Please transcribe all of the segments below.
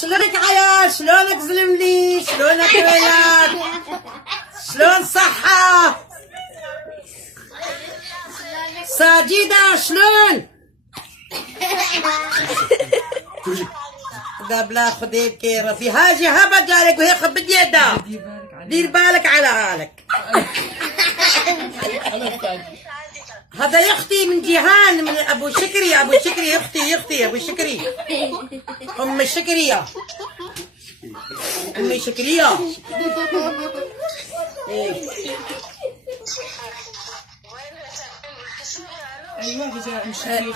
شلونك عيال؟ شلونك زلملي؟ شلونك ولاد؟ شلون صحة؟ ساجدة شلون؟ قبل خذيك رفي هاجي هبا جارك وهي خبد يدا. دير بالك على حالك. هذا يختي من جيهان من ابو شكري. ابو شكري اختي ابو شكري. ام شكرية. امي شكرية. ايه ايوه بجا مشكلة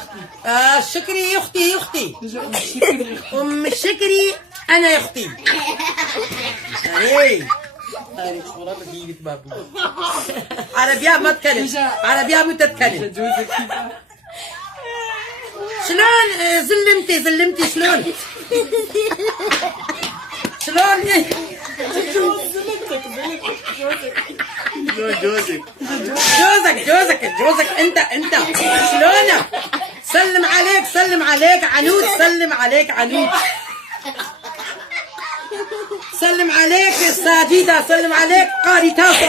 شكري اختي ام الشكري انا يا اختي. ايه هاي صورة بديلة بابو. عربية ما تكلم. عربية ما تتكلم. شلون زلمتي شلون؟ شلون؟ جوزك انت شلونك؟ سلم عليك عنود. سلم عليك ساجدة. سلم عليك قاري تاصل.